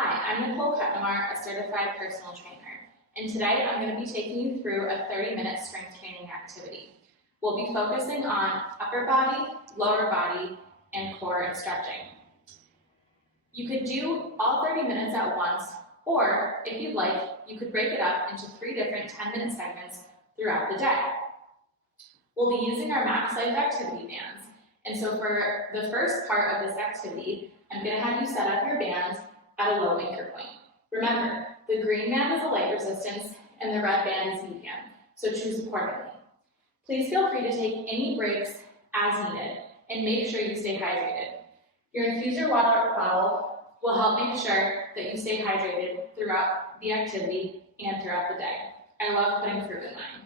Hi, I'm Nicole Cutnamar, a certified personal trainer, and today I'm going to be taking you through a 30-minute strength training activity. We'll be focusing on upper body, lower body, and core and stretching. You could do all 30 minutes at once, or if you'd like, you could break it up into 3 different 10-minute segments throughout the day. We'll be using our Max Life activity bands, and so for the first part of this activity, I'm going to have you set up your band at a low anchor point. Remember, the green band is a light resistance and the red band is medium, so choose accordingly. Please feel free to take any breaks as needed and make sure you stay hydrated. Your infuser water bottle will help make sure that you stay hydrated throughout the activity and throughout the day. I love putting fruit in mine.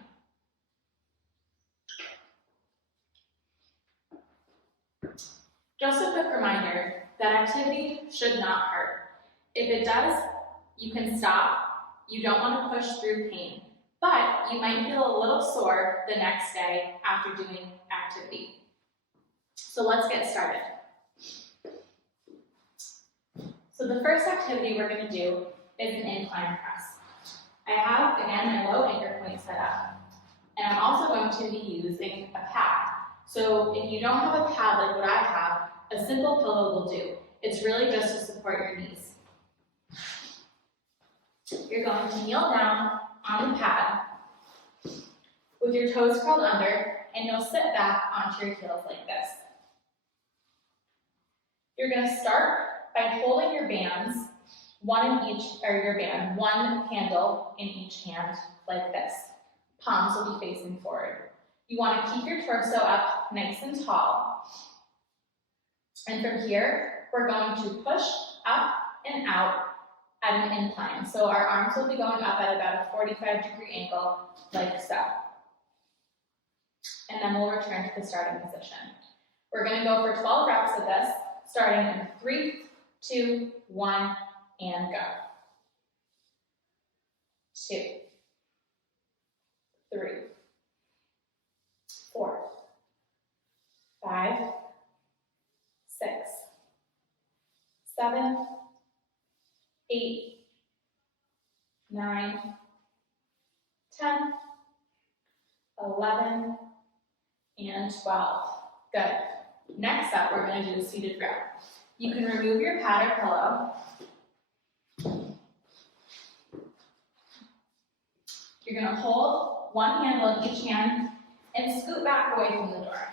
Just a quick reminder that activity should not hurt. If it does, you can stop. You don't want to push through pain, but you might feel a little sore the next day after doing activity. So let's get started. So the first activity we're going to do is an incline press. I have, again, my low anchor point set up, and I'm also going to be using a pad. So if you don't have a pad like what I have, a simple pillow will do. It's really just to support your knees. You're going to kneel down on the pad with your toes curled under, and you'll sit back onto your heels like this. You're going to start by holding your bands, one handle in each hand like this. Palms will be facing forward. You want to keep your torso up nice and tall. And from here, we're going to push up and out at an incline. So our arms will be going up at about a 45-degree angle, like so. And then we'll return to the starting position. We're going to go for 12 reps of this, starting in 3, 2, 1, and go. 2, 3, 4, 5, 6, 7, 8, 9, 10, 11, and 12. Good. Next up, we're going to do a seated row. You can remove your pad or pillow. You're going to hold one handle in each hand and scoot back away from the door.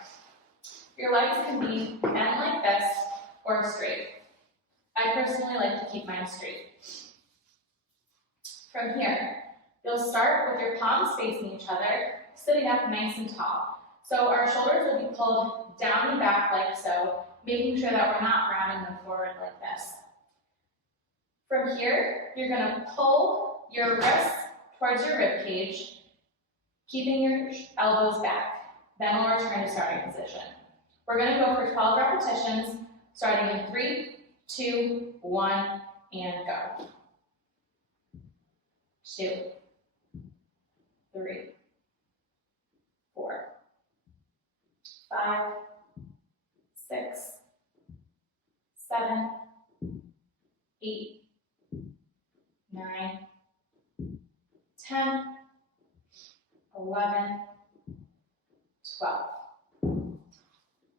Your legs can be bent like this or straight. I personally like to keep mine straight. From here, you'll start with your palms facing each other, sitting up nice and tall. So our shoulders will be pulled down and back like so, making sure that we're not rounding them forward like this. From here, you're going to pull your wrists towards your rib cage, keeping your elbows back. Then we'll return to starting position. We're going to go for 12 repetitions, starting in 3, 2, 1, and go. 2, 3, 4, 5, 6, 7, 8, 9, 10, 11, 12.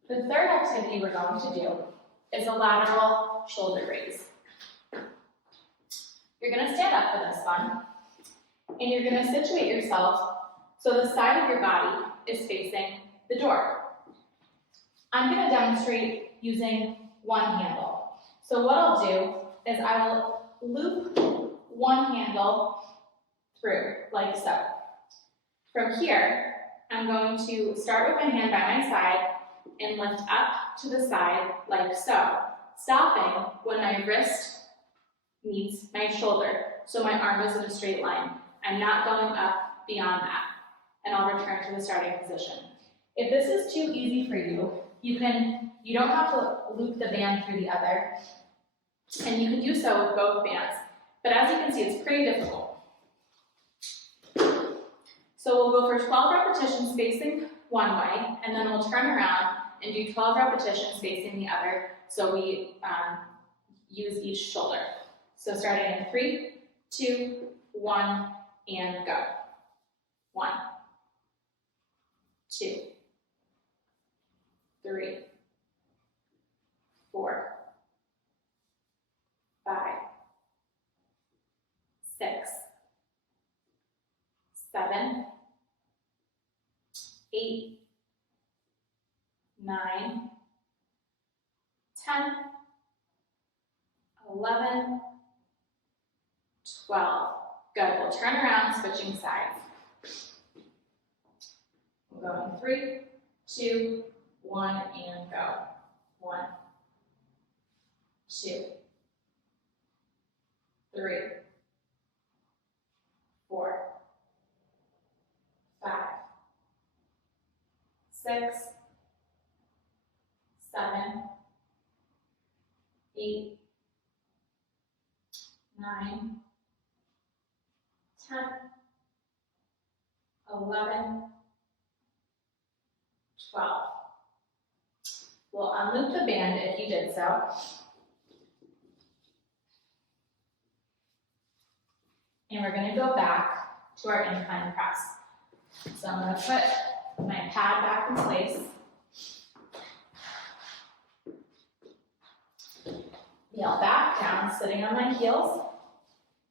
The third activity we're going to do is a lateral shoulder raise. You're going to stand up for this one, and you're going to situate yourself so the side of your body is facing the door. I'm going to demonstrate using one handle. So what I'll do is I will loop one handle through, like so. From here, I'm going to start with my hand by my side and lift up to the side like so, stopping when my wrist meets my shoulder, so my arm is in a straight line. I'm not going up beyond that, and I'll return to the starting position. If this is too easy for you, you don't have to loop the band through the other, and you can do so with both bands. But as you can see, it's pretty difficult. So we'll go for 12 repetitions facing one way, and then we'll turn around and do 12 repetitions facing the other, so we use each shoulder. So starting in 3, 2, 1, and go. 1, 2, 3, 4, 5, 6, 7, 8, 9, 10, 11, 12. Good. We'll turn around, switching sides. We'll go in 3, 2, 1, and go. 1, 2, 3, 4, 5, 6, 7, 8, 9, 10, 11, 12. We'll unloop the band if you did so. And we're going to go back to our incline press. So I'm going to put my pad back in place. Kneel back down, sitting on my heels.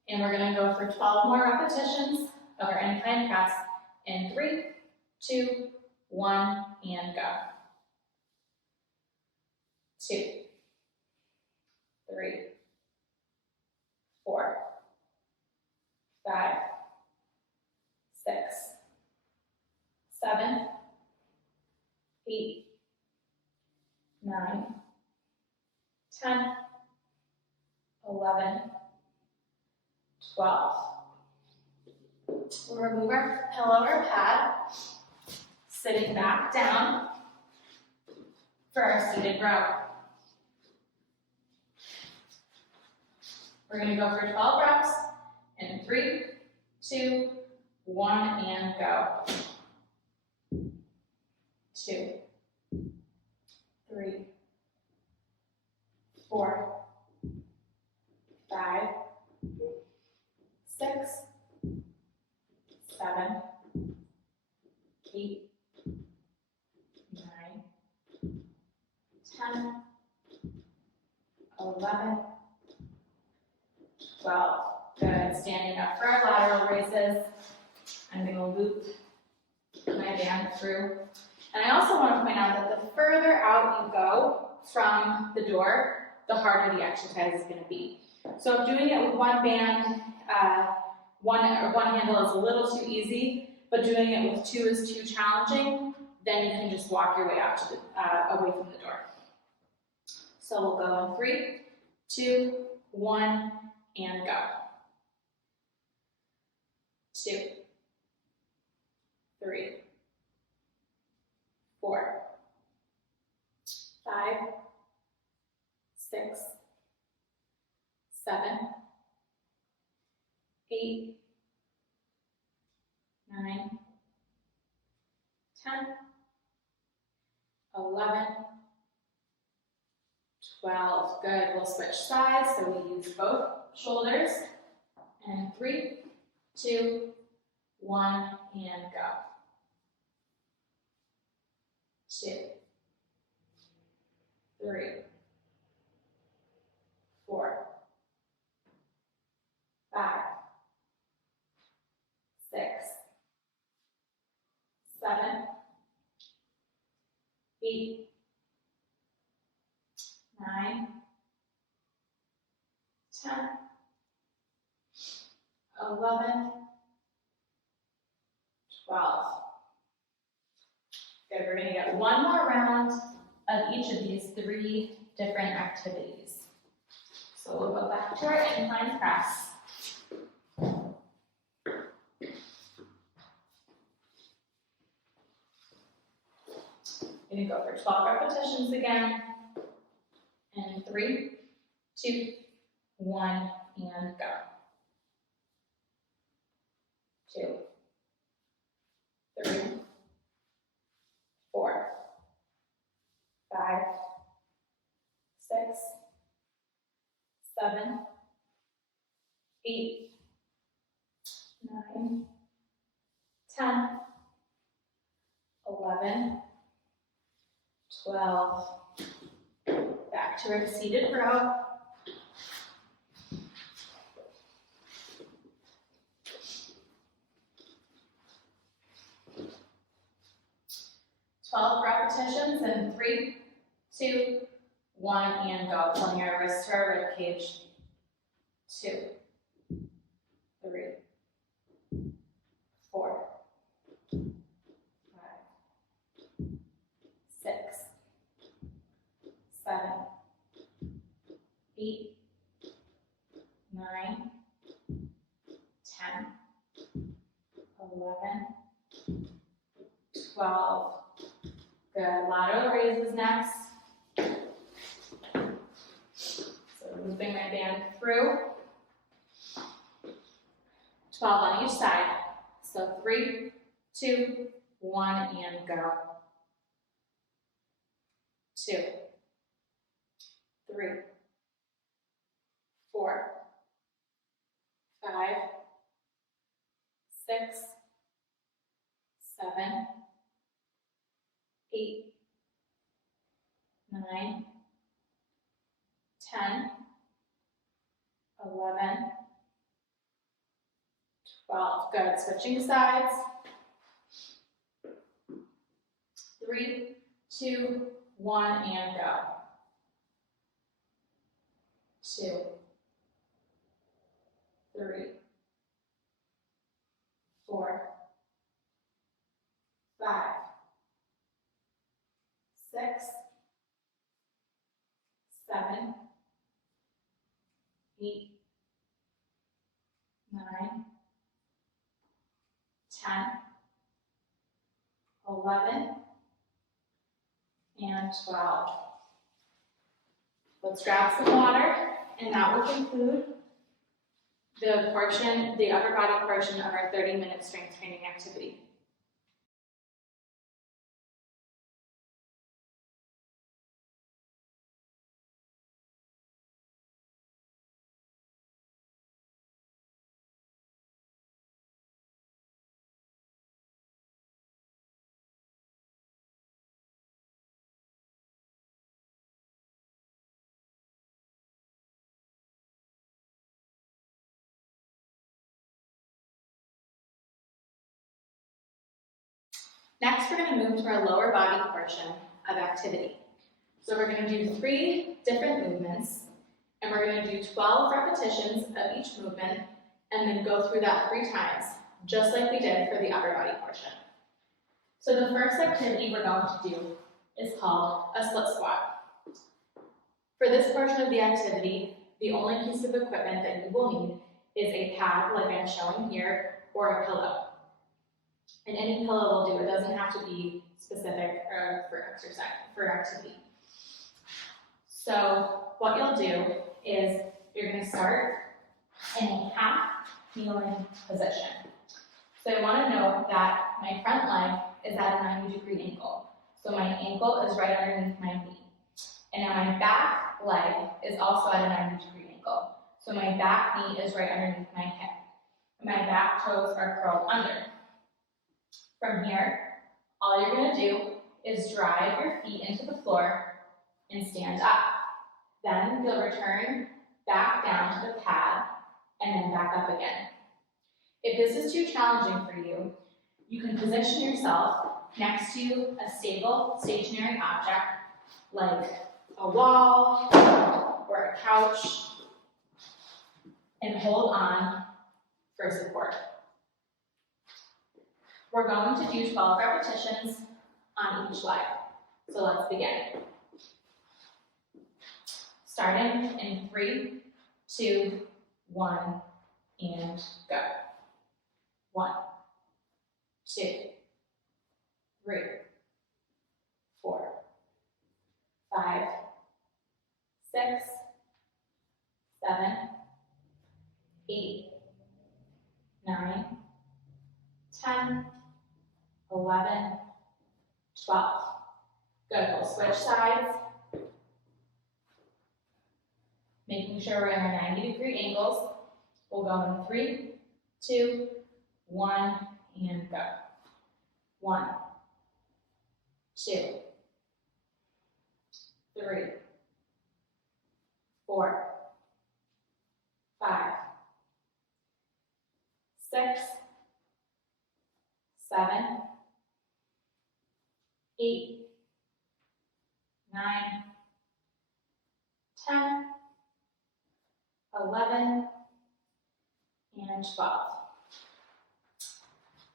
And we're going to go for 12 more repetitions of our incline press in 3, 2, 1, and go. 2, 3, 4, 5, 6, 7, 8, 9, 10, 11, 12. We'll remove our pillow or pad, sitting back down for our seated row. We're going to go for 12 reps in 3, 2, 1, and go. 2, 3, 4, 5, 6, 7, 8, 9, 10, 11, 12. Good. Standing up for our lateral raises. I'm going to loop my band through. And I also want to point out that the further out you go from the door, the harder the exercise is going to be. So if doing it with one band, one handle is a little too easy, but doing it with 2 is too challenging, then you can just walk your way out to the, away from the door. So we'll go in 3, 2, 1, and go. 2, 3, 4, 5, 6, 7, 8, 9, 10, 11, 12. Good. We'll switch sides so we use both shoulders. And 3, 2, 1, and go. 2, 3, 4, 5, 6, 7, 8, 9, 10, 11, 12. Good, we're going to get one more round of each of these 3 different activities. So we'll go back to our incline press. We're going to go for 12 repetitions again. And 3, 2, 1, and go. 2, 3, 4, 5, 6, 7, 8, 9, 10, 11, 12. Back to our seated row. 12 repetitions in 3, 2, 1, and go. Pulling our wrists to our rib cage. 2, 3, 4, 5, 6, 7, 8, 9, 10, 11, 12. Good. Lateral raises next. So looping my band through. 12 on each side. So 3, 2, 1, and go. 2, 3, 4, 5, 6, 7, 8, 9, 10, 11, 12. Good. Switching sides. 3, 2, 1, and go. 2, 3, 4, 5, 6, 7, 8, 9, 10, 11, and 12. Let's grab some water, and that will conclude the upper body portion of our 30-minute strength training activity. Next, we're going to move to our lower body portion of activity. So we're going to do 3 different movements, and we're going to do 12 repetitions of each movement, and then go through that 3 times, just like we did for the upper body portion. So the first activity we're going to do is called a split squat. For this portion of the activity, the only piece of equipment that you will need is a pad, like I'm showing here, or a pillow. And any pillow will do. It doesn't have to be specific for exercise, for activity. So what you'll do is you're going to start in a half kneeling position. So I want to note that my front leg is at a 90-degree angle. So my ankle is right underneath my knee. And now my back leg is also at a 90-degree angle. So my back knee is right underneath my hip. And my back toes are curled under. From here, all you're going to do is drive your feet into the floor and stand up. Then you'll return back down to the pad and then back up again. If this is too challenging for you, you can position yourself next to a stable, stationary object like a wall or a couch and hold on for support. We're going to do 12 repetitions on each leg. So let's begin. Starting in 3, 2, 1, and go. 1, 2, 3, 4, 5, 6, 7, 8, 9, 10, 11, 12. Good, we'll switch sides. Making sure we're in our 90-degree angles. We'll go in 3, 2, 1, and go. 1, 2, 3, 4, 5, 6, 7, 8, 9, 10, 11, and 12.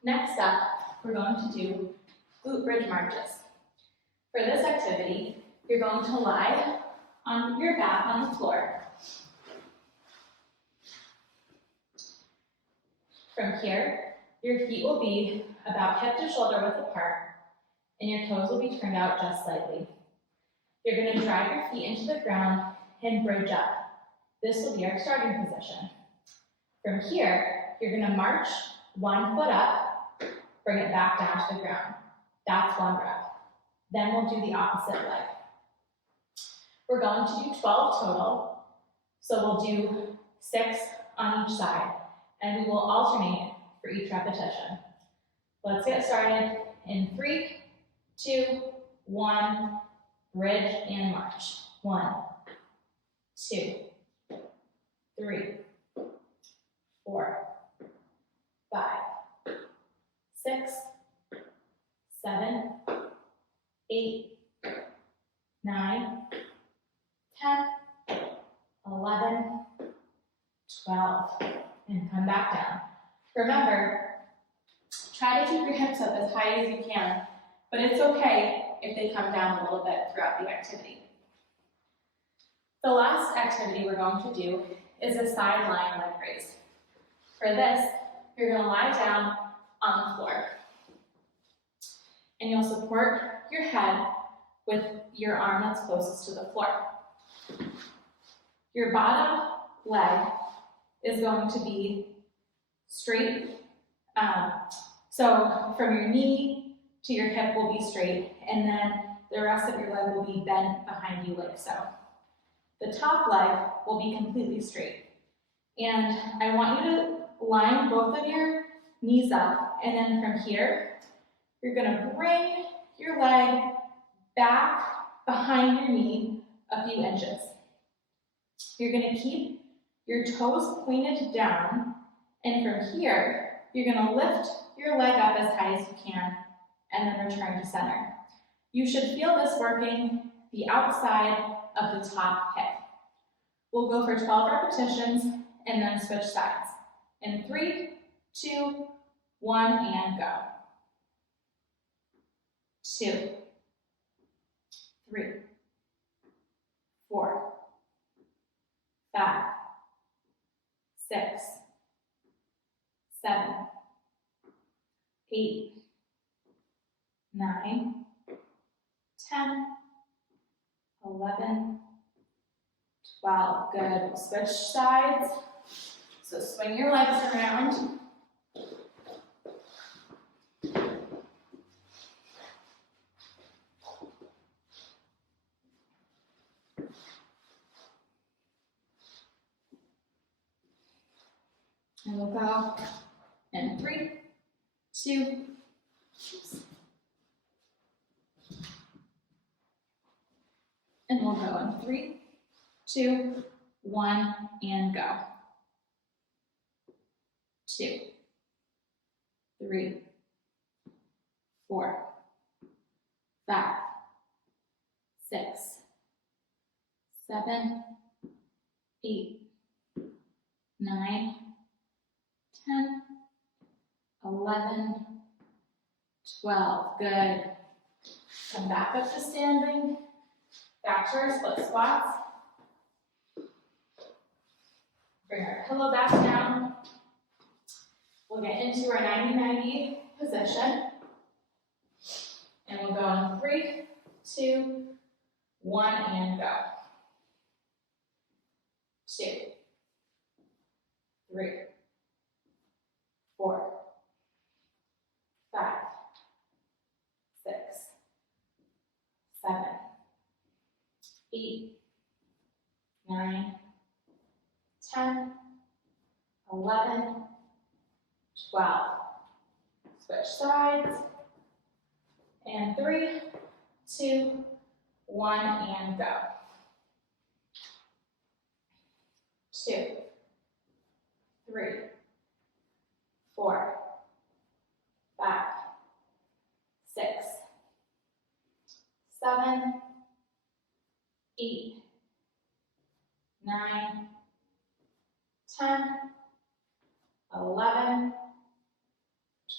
Next up, we're going to do glute bridge marches. For this activity, you're going to lie on your back on the floor. From here, your feet will be about hip to shoulder width apart, and your toes will be turned out just slightly. You're going to drive your feet into the ground and bridge up. This will be our starting position. From here, you're going to march 1 foot up, bring it back down to the ground. That's 1 rep. Then we'll do the opposite leg. We're going to do 12 total, so we'll do 6 on each side, and we will alternate for each repetition. Let's get started in 3, 2, 1, bridge and march. 1, 2, 3, 4, 5, 6, 7, 8, 9, 10, 11, 12, and come back down. Remember, try to keep your hips up as high as you can, but it's okay if they come down a little bit throughout the activity. The last activity we're going to do is a sideline leg raise. For this, you're going to lie down on the floor, and you'll support your head with your arm that's closest to the floor. Your bottom leg is going to be straight. So from your knee to your hip will be straight, and then the rest of your leg will be bent behind you like so. The top leg will be completely straight. And I want you to line both of your knees up, and then from here, you're gonna bring your leg back behind your knee a few inches. You're gonna keep your toes pointed down, and from here, you're gonna lift your leg up as high as you can, and then return to center. You should feel this working the outside of the top hip. We'll go for 12 repetitions and then switch sides. In 3, 2, 1, and go. 2, 3, 4, 5, 6, 7, 8, 9, 10, 11, 12. Good. We'll switch sides. So swing your legs around. And we'll go in 3, 2, and we'll go in 3, 2, 1, and go. 2, 3, 4, 5, 6, 7, 8, 9, 10, 11, 12. Good. Come back up to standing. Back to our split squats. Bring our pillow back down. We'll get into our 90-90 position. And we'll go in 3, 2, 1, and go. 2, 3, 4, 5, 6, 7, 8, 9, 10, 11, 12. Switch sides. And 3, 2, 1, and go. 2, 3, 4, 5, 6, 7, 8, 9, 10, 11,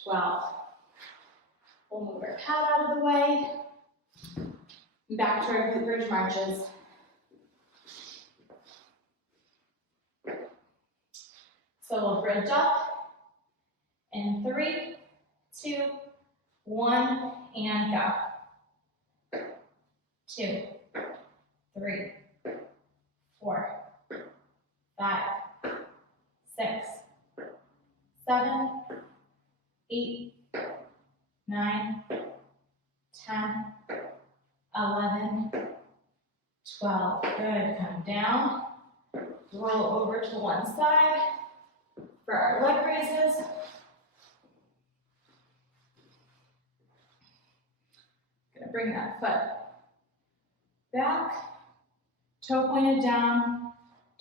12. We'll move our pad out of the way. Back to our glute bridge marches. So we'll bridge up in 3, 2, 1, and go. 2, 3, 4, 5, 6, 7, 8, 9, 10, 11, 12. Good. Come down. Roll over to one side for our leg raises. Gonna bring that foot back, toe pointed down.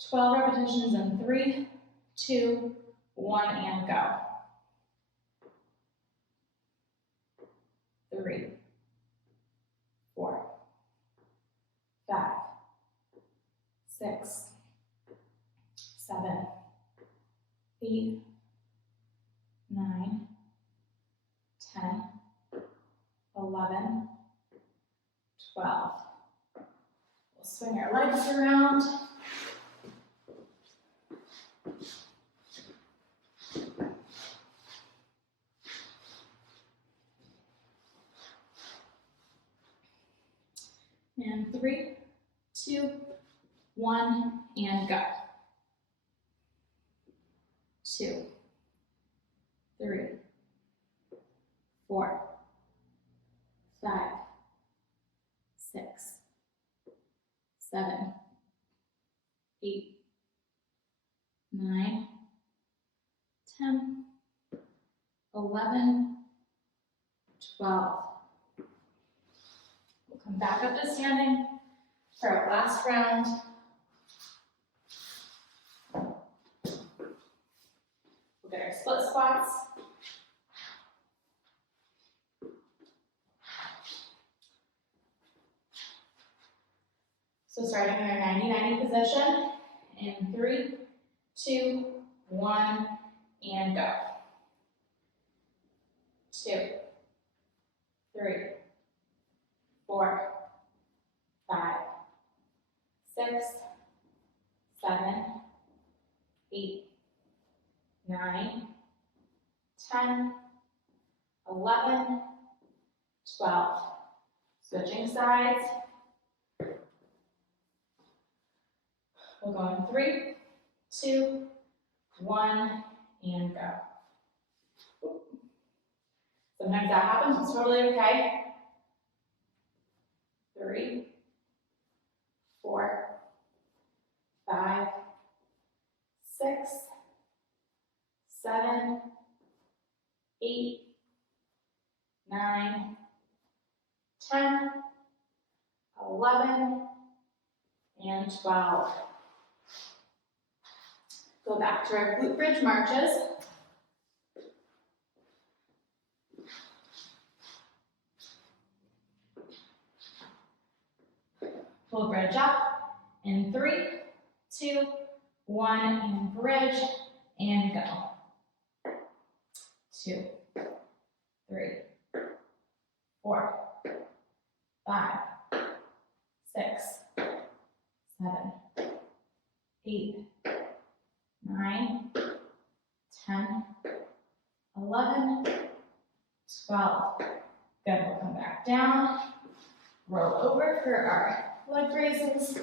12 repetitions in 3, 2, 1, and go. 3, 4, 5, 6, 7, 8, 9, 10, 11, 12. We'll swing our legs around. And 3, 2, 1, and go. 2, 3, 4, 5, 6, 7, 8, 9, 10, 11, 12. We'll come back up to standing for our last round. We'll get our split squats. So starting in our 90-90 position in 3, 2, 1, and go. 2, 3, 4, 5, 6, 7, 8, 9, 10, 11, 12. Switching sides. We'll go in 3, 2, 1, and go. Sometimes that happens, it's totally okay. 3, 4, 5, 6, 7, 8, 9, 10, 11, and 12. Go back to our glute bridge marches. We'll bridge up in 3, 2, 1, and bridge, and go. 2, 3, 4, 5, 6, 7, 8, 9, 10, 11, 12. Good, we'll come back down, roll over for our leg raises,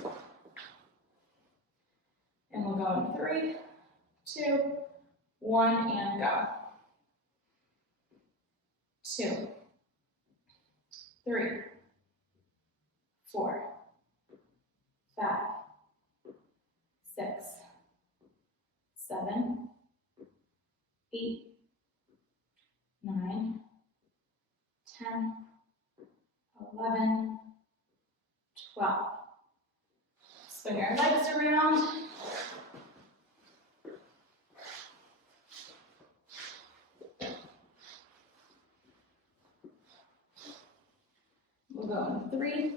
and we'll go in 3, 2, 1, and go. 2, 3, 4, 5, 6, 7, 8, 9, 10, 11, 12. Spin your legs around. We'll go in 3,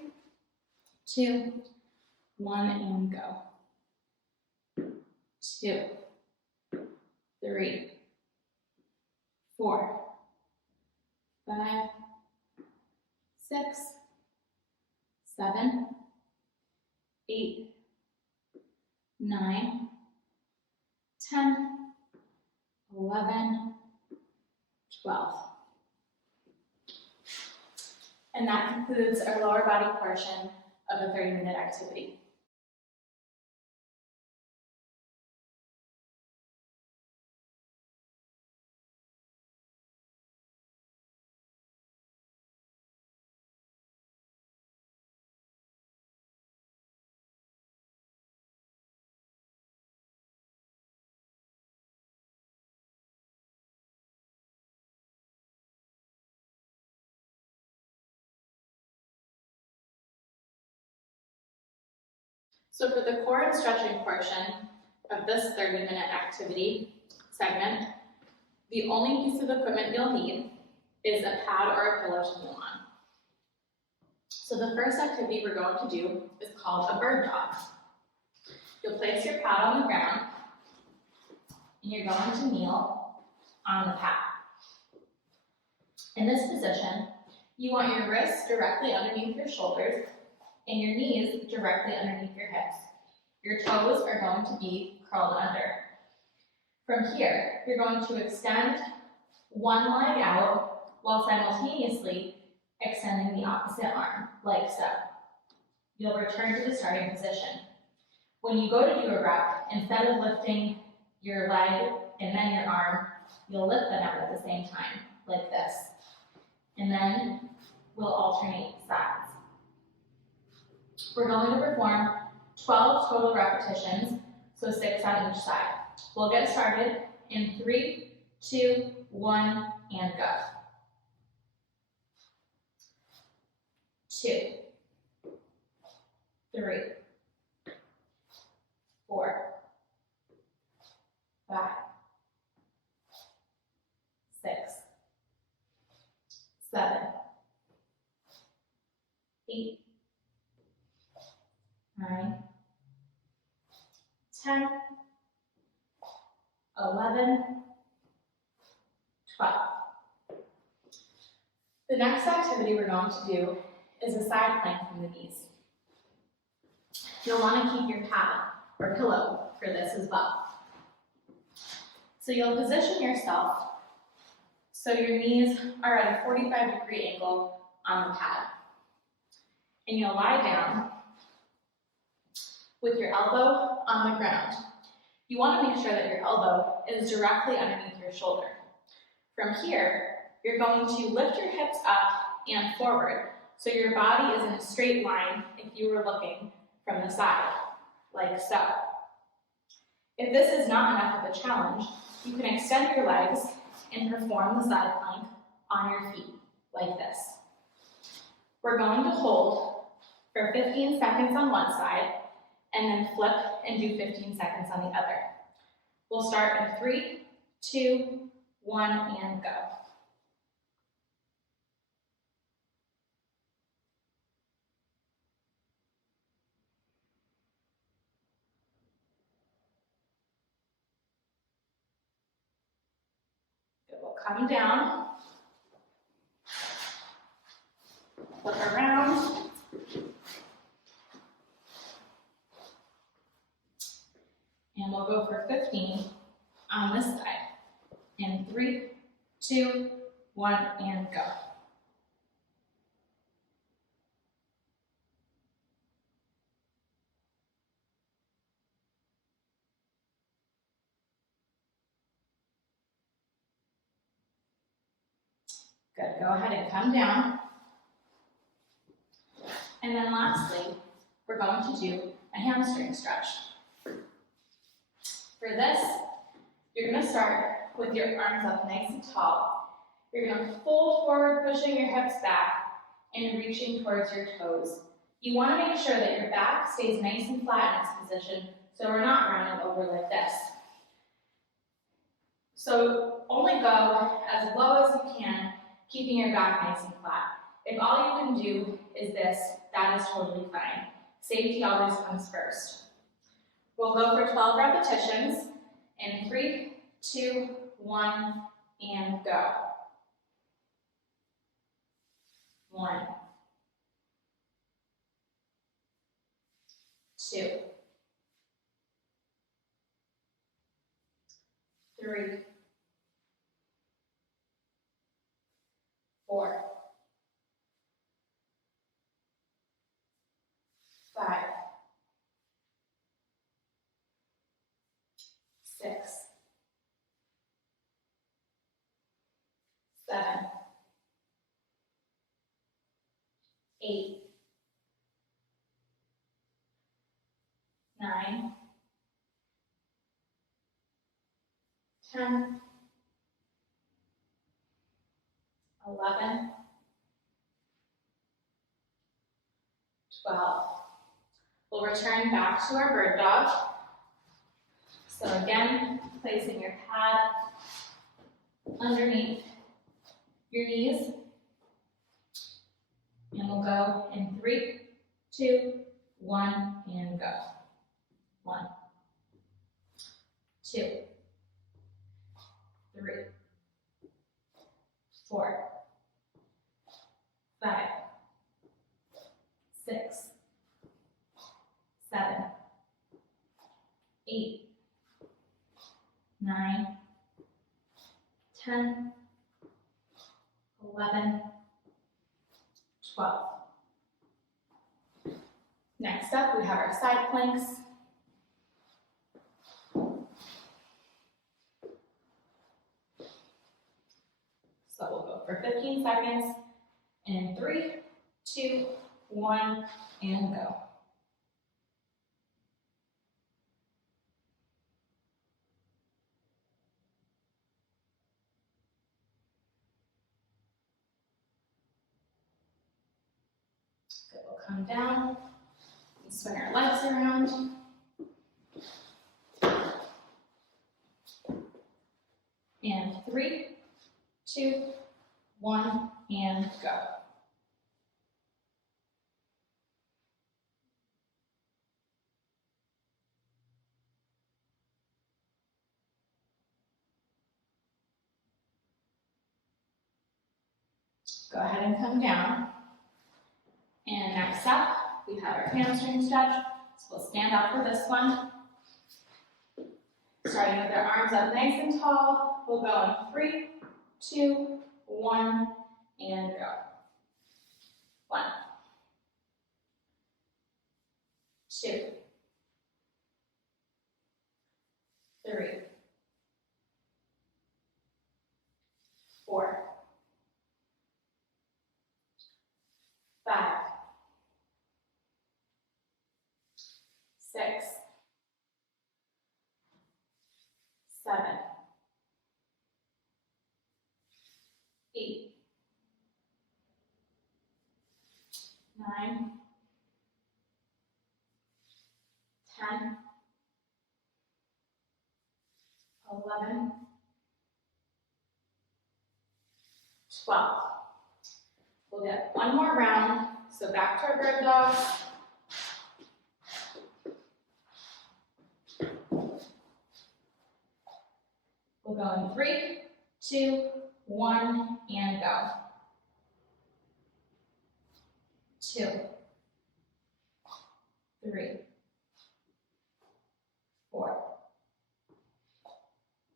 2, 1, and go. 2, 3, 4, 5, 6, 7, 8, 9, 10, 11, 12. And that concludes our lower body portion of the 30-minute activity. So for the core and stretching portion of this 30-minute activity segment, the only piece of equipment you'll need is a pad or a pillow to kneel on. So the first activity we're going to do is called a bird dog. You'll place your pad on the ground, and you're going to kneel on the pad. In this position, you want your wrists directly underneath your shoulders and your knees directly underneath your hips. Your toes are going to be curled under. From here, you're going to extend one leg out while simultaneously extending the opposite arm, like so. You'll return to the starting position. When you go to do a rep, instead of lifting your leg and then your arm, you'll lift them out at the same time, like this. And then we'll alternate sides. We're going to perform 12 total repetitions, so 6 on each side. We'll get started in 3, 2, 1, and go. 2, 3, 4, 5, 6, 7, 8, 9, 10, 11, 12. The next activity we're going to do is a side plank from the knees. You'll want to keep your pad or pillow for this as well. So you'll position yourself so your knees are at a 45-degree angle on the pad. And you'll lie down with your elbow on the ground. You want to make sure that your elbow is directly underneath your shoulder. From here, you're going to lift your hips up and forward so your body is in a straight line if you were looking from the side, like so. If this is not enough of a challenge, you can extend your legs and perform the side plank on your feet, like this. We're going to hold for 15 seconds on one side, and then flip and do 15 seconds on the other. We'll start in 3, 2, 1, and go. It will come down, flip around, and we'll go for 15 on this side. In 3, 2, 1, and go. Good, go ahead and come down. And then lastly, we're going to do a hamstring stretch. For this, you're going to start with your arms up nice and tall. You're going to fold forward, pushing your hips back and reaching towards your toes. You want to make sure that your back stays nice and flat in this position so we're not rounding over like this. So only go as low as you can, keeping your back nice and flat. If all you can do is this, that is totally fine. Safety always comes first. We'll go for 12 repetitions in 3, 2, 1, and go. 1, 2, 3, 4, 5, 6, 7, 8, 9, 10, 11, 12. We'll return back to our bird dog. So again, placing your pad underneath your knees. And we'll go in 3, 2, 1, and go. 1, 2, 3, 4, 5, 6, 7, 8, 9, 10, 11, 12. Next up, we have our side planks. So we'll go for 15 seconds in 3, 2, 1, and go. Good, we'll come down and swing our legs around. And 3, 2, 1, and go. Go ahead and come down. And next up, we have our hamstring stretch. So we'll stand up for this one. Starting with our arms up nice and tall. We'll go in 3, 2, 1, and go. 1, 2, 3, 4, 5, 6, 7, 8, 9, 10, 11, 12. We'll get one more round. So back to our bird dog. We'll go in 3, 2, 1, and go. 2, 3, 4,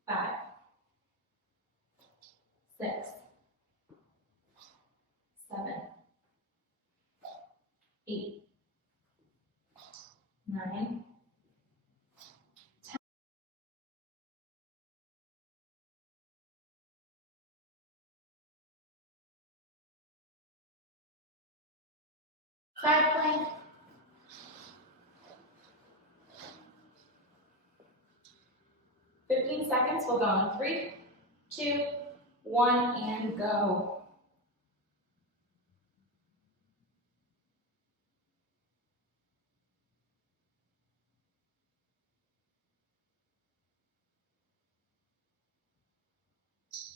5, 6, 7, 8, 9, 10. Side plank. 15 seconds, we'll go in 3, 2, 1, and go.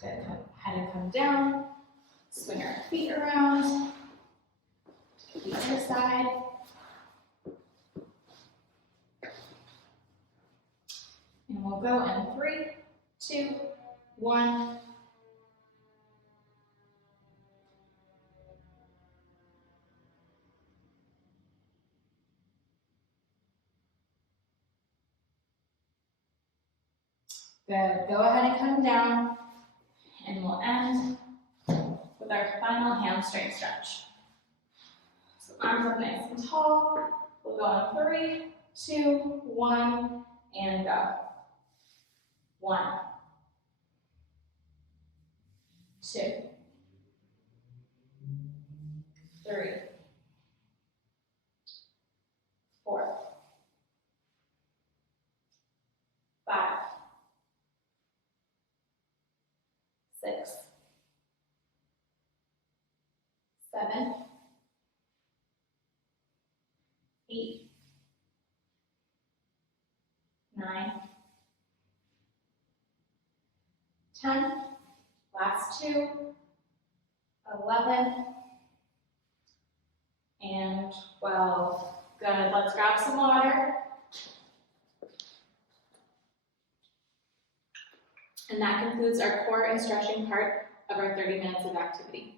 Good, head to come down, swing our feet around, the other side. And we'll go in 3, 2, 1. Good, go ahead and come down, and we'll end with our final hamstring stretch. So arms up nice and tall. We'll go in 3, 2, 1, and go. 1, 2, 3, 4, 5, 6, 7, 8, 9, 10, last 2, 11, and 12. Good, let's grab some water. And that concludes our core and stretching part of our 30 minutes of activity.